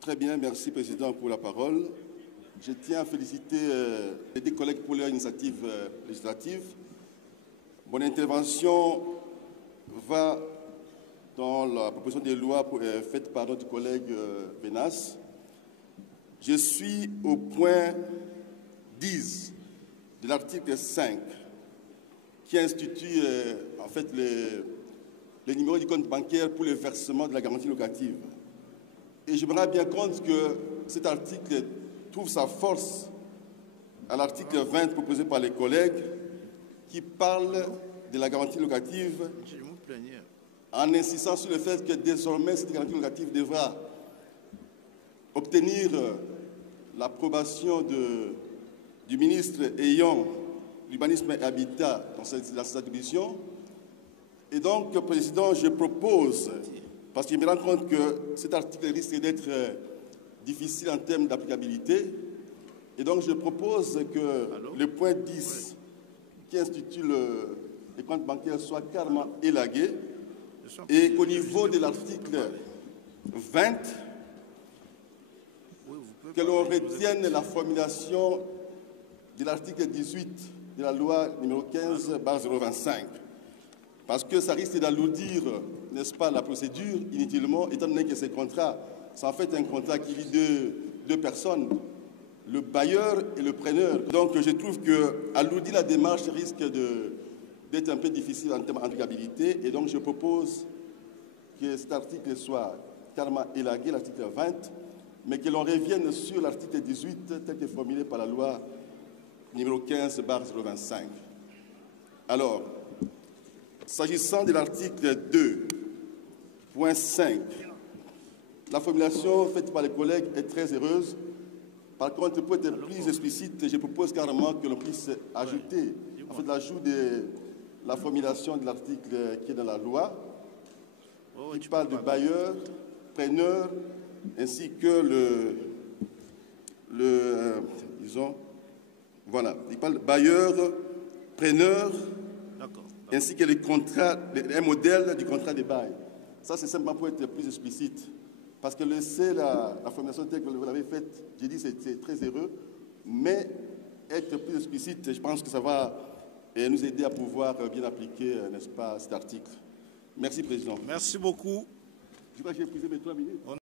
Très bien, merci Président pour la parole. Je tiens à féliciter les deux collègues pour leur initiative législative. Mon intervention va dans la proposition de loi faite par notre collègue Benas. Je suis au point 10 de l'article 5 qui institue en fait les numéros du compte bancaire pour le versement de la garantie locative. Et je me rends bien compte que cet article trouve sa force à l'article 20 proposé par les collègues qui parle de la garantie locative en insistant sur le fait que désormais cette garantie locative devra obtenir l'approbation du ministre ayant l'urbanisme et habitat dans cette attribution. Et donc, Président, je propose, parce que je me rends compte que cet article risque d'être difficile en termes d'applicabilité, et donc je propose que le point 10 qui institue les comptes bancaires soit carrément élagué et qu'au niveau de l'article 20, que l'on retienne la formulation de l'article 18 de la loi numéro 15/025. Parce que ça risque d'alourdir, n'est-ce pas, la procédure inutilement, étant donné que ces contrats, c'est en fait un contrat qui lie deux personnes, le bailleur et le preneur. Donc je trouve qu'alourdir la démarche risque d'être un peu difficile en termes d'applicabilité. Et donc je propose que cet article soit carrément élagué, l'article 20, mais que l'on revienne sur l'article 18 tel que formulé par la loi numéro 15/025. Alors, s'agissant de l'article 2.5, la formulation faite par les collègues est très heureuse. Par contre, pour être plus explicite, je propose carrément que l'on puisse ajouter, en fait, l'ajout de la formulation de l'article qui est dans la loi, qui parle de bailleur, preneur, ainsi que disons, voilà, il parle de bailleur, preneur, ainsi que les contrats, un modèle du contrat de bail. Ça, c'est simplement pour être plus explicite. Parce que laisser la formulation telle que vous l'avez faite, j'ai dit c'est très heureux, mais être plus explicite, je pense que ça va nous aider à pouvoir bien appliquer, n'est-ce pas, cet article. Merci, Président. Merci beaucoup. Je crois que j'ai pris mes 3 minutes.